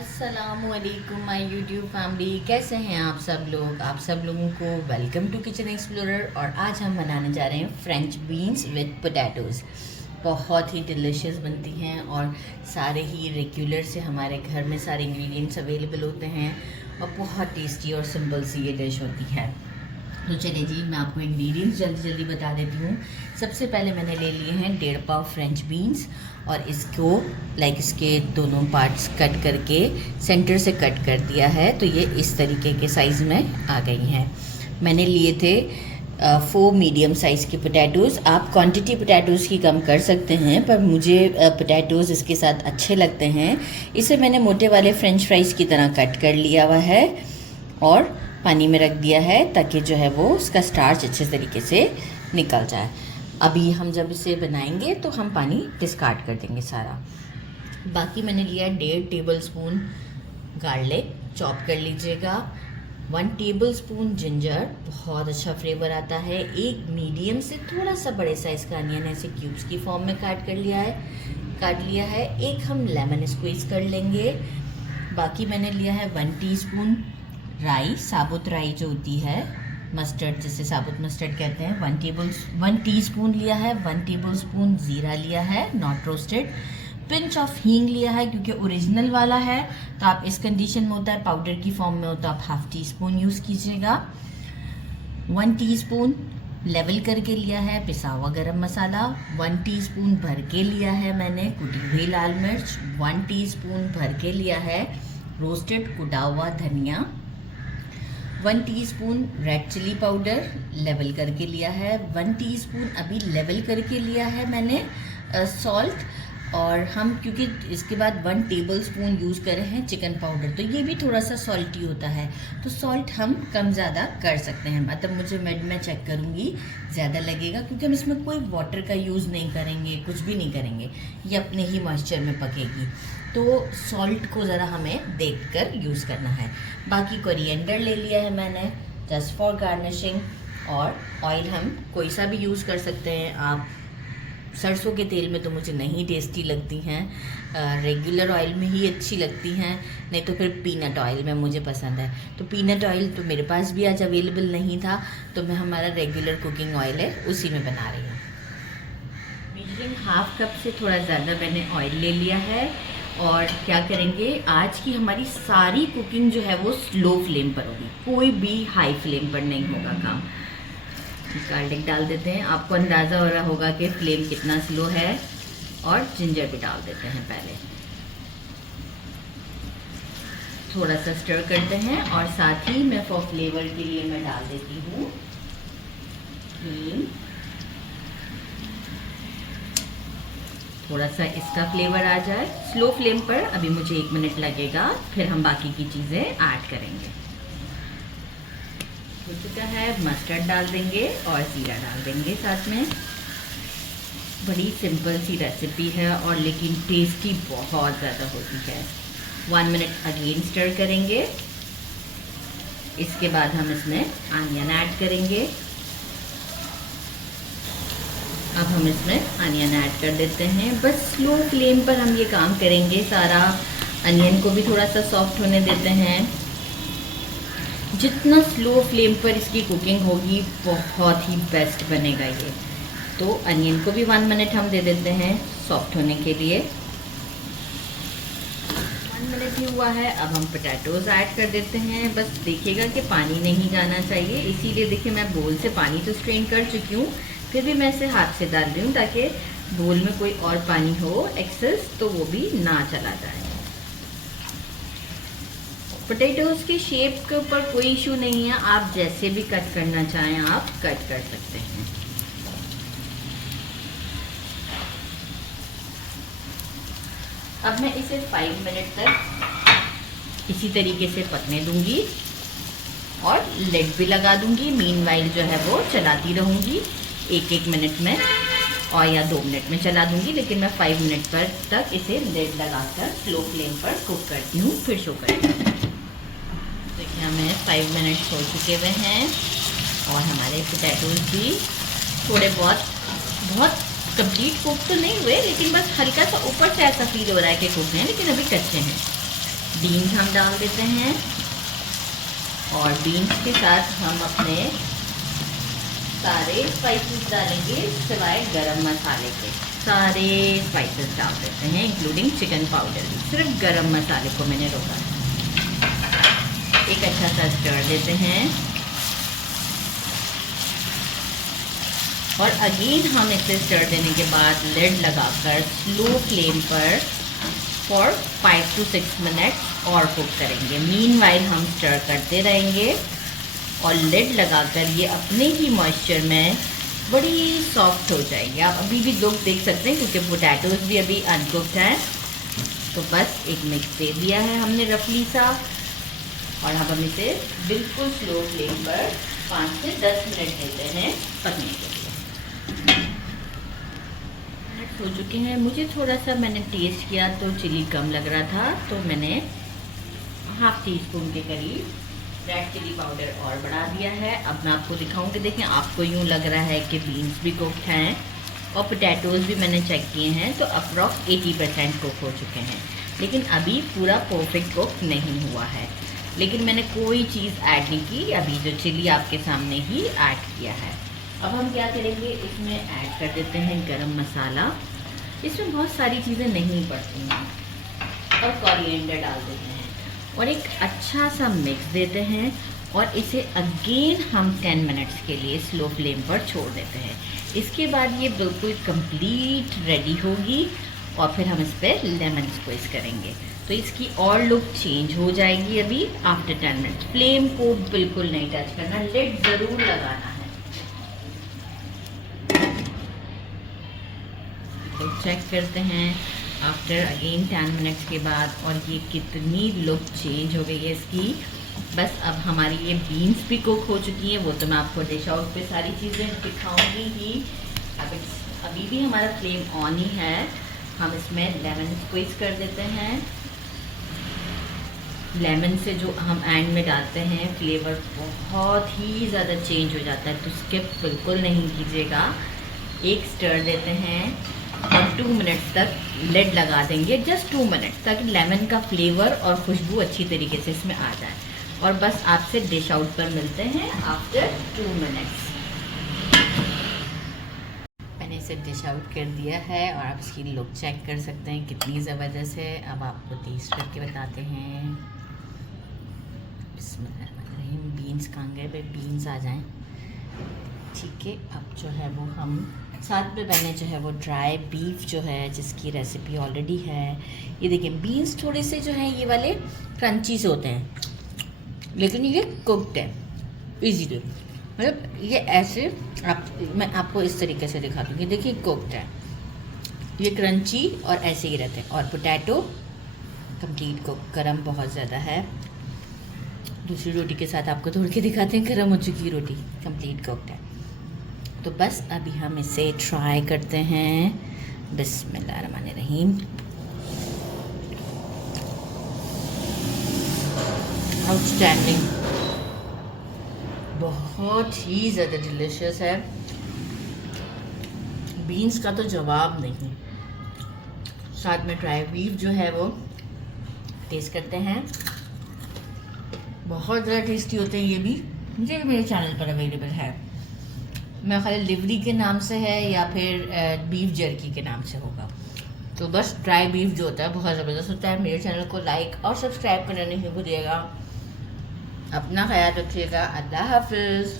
अस्सलामुअलैकुम my YouTube family, कैसे हैं आप सब लोग। आप सब लोगों को वेलकम टू किचन एक्सप्लोरर। और आज हम बनाने जा रहे हैं फ्रेंच बीन्स विद पोटैटोज़। बहुत ही डिलीशियस बनती हैं और सारे ही रेगुलर से हमारे घर में सारे इंग्रेडिएंट्स अवेलेबल होते हैं और बहुत टेस्टी और सिंपल सी ये डिश होती है। तो चलिए जी, मैं आपको इंग्रेडिएंट्स जल्दी जल्दी बता देती हूँ। सबसे पहले मैंने ले लिए हैं 1.5 पाव फ्रेंच बीन्स और इसको इसके दोनों पार्ट्स कट करके सेंटर से कट कर दिया है, तो ये इस तरीके के साइज़ में आ गई हैं। मैंने लिए थे 4 मीडियम साइज़ के पोटैटोज़। आप क्वांटिटी पोटैटोज़ की कम कर सकते हैं, पर मुझे पोटैटोज़ इसके साथ अच्छे लगते हैं। इसे मैंने मोटे वाले फ्रेंच फ्राइज़ की तरह कट कर लिया हुआ है और पानी में रख दिया है ताकि जो है वो उसका स्टार्च अच्छे तरीके से निकल जाए। अभी हम जब इसे बनाएंगे तो हम पानी डिस्कार्ड कर देंगे सारा। बाकी मैंने लिया 1.5 टेबल स्पून गार्लिक, चॉप कर लीजिएगा। 1 टेबल स्पून जिंजर, बहुत अच्छा फ्लेवर आता है। एक मीडियम से थोड़ा सा बड़े साइज़ का अनियन ऐसे क्यूब्स की फॉर्म में काट लिया है। एक हम लेमन स्क्वीज़ कर लेंगे। बाकी मैंने लिया है 1 टीस्पून राई, साबुत राई जो होती है, मस्टर्ड जिसे साबुत मस्टर्ड कहते हैं, 1 टीस्पून लिया है। 1 टेबल स्पून ज़ीरा लिया है, नॉट रोस्टेड। पिंच ऑफ हींग लिया है, क्योंकि ओरिजिनल वाला है तो आप इस कंडीशन में होता है, पाउडर की फॉर्म में होता है, आप ½ टीस्पून यूज़ कीजिएगा। 1 टीस्पून लेवल करके लिया है पिसा हुआ गरम मसाला। 1 टीस्पून भर के लिया है मैंने कुटी हुई लाल मिर्च। 1 टीस्पून भर के लिया है रोस्टेड कुटा हुआ धनिया। 1 teaspoon red chilli powder level करके लिया है। 1 टीस्पून अभी लेवल करके लिया है मैंने सॉल्ट। और हम क्योंकि इसके बाद 1 टेबल स्पून यूज़ कर रहे हैं चिकन पाउडर, तो ये भी थोड़ा सा सॉल्टी होता है, तो सॉल्ट हम कम ज़्यादा कर सकते हैं। मतलब मुझे मैं चेक करूँगी, ज़्यादा लगेगा क्योंकि हम इसमें कोई वाटर का यूज़ नहीं करेंगे, कुछ भी नहीं करेंगे, ये अपने ही मॉइस्चर में पकेगी, तो सॉल्ट को ज़रा हमें देखकर यूज़ करना है। बाकी कोरिएंडर ले लिया है मैंने जस्ट फॉर गार्निशिंग। और ऑयल हम कोई सा भी यूज़ कर सकते हैं। आप सरसों के तेल में तो मुझे नहीं टेस्टी लगती हैं, रेगुलर ऑयल में ही अच्छी लगती हैं, नहीं तो फिर पीनट ऑयल में मुझे पसंद है। तो पीनट ऑयल तो मेरे पास भी आज अवेलेबल नहीं था, तो मैं हमारा रेगुलर कुकिंग ऑयल है उसी में बना रही हूँ। मेजरिंग ½ कप से थोड़ा ज़्यादा मैंने ऑयल ले लिया है। और क्या करेंगे, आज की हमारी सारी कुकिंग जो है वो स्लो फ्लेम पर होगी, कोई भी हाई फ्लेम पर नहीं होगा काम। गार्लिक डाल देते हैं, आपको अंदाज़ा हो रहा होगा कि फ्लेम कितना स्लो है। और जिंजर भी डाल देते हैं पहले, थोड़ा सा स्टर करते हैं। और साथ ही मैं फॉर फ्लेवर के लिए मैं डाल देती हूँ हींग, थोड़ा सा इसका फ्लेवर आ जाए। स्लो फ्लेम पर अभी मुझे 1 मिनट लगेगा, फिर हम बाकी की चीज़ें ऐड करेंगे। हो चुका है, मस्टर्ड डाल देंगे और जीरा डाल देंगे साथ में। बड़ी सिंपल सी रेसिपी है और लेकिन टेस्टी बहुत ज़्यादा होती है। 1 मिनट अगेन स्टर करेंगे। इसके बाद हम इसमें अनियन ऐड करेंगे। अब हम इसमें अनियन ऐड कर देते हैं। बस स्लो फ्लेम पर हम ये काम करेंगे सारा। अनियन को भी थोड़ा सा सॉफ्ट होने देते हैं। जितना स्लो फ्लेम पर इसकी कुकिंग होगी बहुत ही बेस्ट बनेगा ये। तो अनियन को भी 1 मिनट हम दे देते हैं सॉफ्ट होने के लिए। 1 मिनट ही हुआ है, अब हम पोटैटोज़ ऐड कर देते हैं। बस देखिएगा कि पानी नहीं जाना चाहिए, इसीलिए देखिए मैं बोल से पानी तो स्ट्रेन कर चुकी हूँ, फिर भी मैं इसे हाथ से डाल रही हूँ ताकि बोल में कोई और पानी हो एक्सेस तो वो भी ना चला जाए। पोटैटोज़ की शेप के ऊपर कोई इशू नहीं है, आप जैसे भी कट करना चाहें आप कट कर सकते हैं। अब मैं इसे 5 मिनट तक इसी तरीके से पकने दूंगी और लिड भी लगा दूंगी। मीनवाइल जो है वो चलाती रहूंगी 1-1 मिनट में, और या 2 मिनट में चला दूंगी, लेकिन मैं 5 मिनट तक इसे लिड लगाकर स्लो फ्लेम पर कुक करती हूँ। फिर शो करेंगे। देखिए हमें 5 मिनट्स हो चुके हुए हैं और हमारे पोटैटोज़ भी थोड़े बहुत कंप्लीट कुक तो नहीं हुए, लेकिन बस हल्का सा ऊपर से ऐसा फील हो रहा है कि कुक हैं, लेकिन अभी कच्चे हैं। बीन्स हम डाल देते हैं और बीन्स के साथ हम अपने सारे स्पाइसेस डालेंगे सिवाय गरम मसाले के। सारे स्पाइसेस डाल देते हैं इंक्लूडिंग चिकन पाउडर भी, सिर्फ गरम मसाले को मैंने रोका है। एक अच्छा सा स्टर देते हैं और अगेन हम इसे स्टर देने के बाद लिड लगाकर स्लो फ्लेम पर फॉर 5 to 6 मिनट और कुक करेंगे। मीनवाइल हम स्टर करते रहेंगे और लिड लगाकर ये अपने ही मॉइस्चर में बड़ी सॉफ्ट हो जाएगी। आप अभी भी लुक देख सकते हैं क्योंकि पोटैटोज भी अभी अनकुक्ड हैं। तो बस एक मिक्स दे दिया है हमने रफली सा और अब हम इसे बिल्कुल स्लो फ्लेम पर 5 से 10 मिनट देते हैं पकने के लिए। हो चुके हैं। मुझे थोड़ा सा मैंने टेस्ट किया तो चिली कम लग रहा था, तो मैंने हाफ टी स्पून के करीब रेड चिली पाउडर और बढ़ा दिया है। अब मैं आपको दिखाऊंगी। देखें, आपको यूँ लग रहा है कि बीन्स भी कुक हैं और पोटैटोज़ भी मैंने चेक किए हैं तो अप्रॉक्स 80% कुक हो चुके हैं, लेकिन अभी पूरा परफेक्ट कुक नहीं हुआ है। लेकिन मैंने कोई चीज़ ऐड नहीं की, अभी जो चिली आपके सामने ही ऐड किया है। अब हम क्या करेंगे, इसमें ऐड कर देते हैं गरम मसाला। इसमें बहुत सारी चीज़ें नहीं पड़ती हैं और कोरिएंडर डाल देते हैं और एक अच्छा सा मिक्स देते हैं और इसे अगेन हम 10 मिनट्स के लिए स्लो फ्लेम पर छोड़ देते हैं। इसके बाद ये बिल्कुल कंप्लीट रेडी होगी और फिर हम इस पर लेमन स्क्वीज करेंगे तो इसकी और लुक चेंज हो जाएगी। अभी आफ्टर 10 मिनट फ्लेम को बिल्कुल नहीं टच करना, लिड ज़रूर लगाना है। तो चेक करते हैं आफ्टर अगेन 10 मिनट्स के बाद और ये कितनी लुक चेंज हो गई है इसकी। बस अब हमारी ये बीन्स भी कुक हो चुकी हैं, वो तो मैं आपको डिश आउट पे सारी चीज़ें दिखाऊंगी ही। अभी भी हमारा फ्लेम ऑन ही है। हम इसमें लेमन स्क्वीज कर देते हैं। लेमन से जो हम एंड में डालते हैं फ्लेवर बहुत ही ज़्यादा चेंज हो जाता है, तो स्किप बिल्कुल नहीं कीजिएगा। एक स्टर देते हैं और 2 मिनट्स तक लिड लगा देंगे, जस्ट 2 मिनट्स, ताकि लेमन का फ्लेवर और खुशबू अच्छी तरीके से इसमें आ जाए। और बस आपसे डिश आउट पर मिलते हैं आफ्टर 2 मिनट्स। मैंने इसे डिश आउट कर दिया है और आप इसकी लुक चेक कर सकते हैं कितनी ज़बरदस्त है। अब आपको टेस्ट करके बताते हैं। बिस्मिल्लाहिर्रहमानिर्रहीम। बीन्स कहाँ गए भाई, बीन्स आ जाएं। ठीक है, अब जो है वो हम साथ में मैंने जो है वो ड्राई बीफ जो है जिसकी रेसिपी ऑलरेडी है। ये देखिए, बीन्स थोड़े से जो है ये वाले क्रंची से होते हैं, लेकिन ये कुक्ड है इजीली। मतलब ये ऐसे मैं आपको इस तरीके से दिखा दूँगी। देखिए कुक्ड है, ये क्रंची और ऐसे ही रहते हैं। और पोटैटो कंप्लीट कुक, गरम बहुत ज़्यादा है। दूसरी रोटी के साथ आपको तोड़ के दिखाते हैं, गरम हो चुकी रोटी, कंप्लीट कुक्ड है। तो बस अभी हम इसे ट्राई करते हैं। बिस्मिल्लाहिर्रहमानिर्रहीम। आउटस्टैंडिंग, बहुत ही ज़्यादा डिलीशियस है। बीन्स का तो जवाब नहीं। साथ में ड्राई बीफ जो है वो टेस्ट करते हैं, बहुत ज़्यादा टेस्टी होते हैं ये भी। मुझे मेरे चैनल पर अवेलेबल है, मैं खाली लिवरी के नाम से है या फिर बीफ जर्की के नाम से होगा। तो बस ड्राई बीफ जो होता है बहुत ज़बरदस्त होता है। मेरे चैनल को लाइक और सब्सक्राइब करना नहीं भूलिएगा। अपना ख्याल रखिएगा। अल्लाह हाफिज़।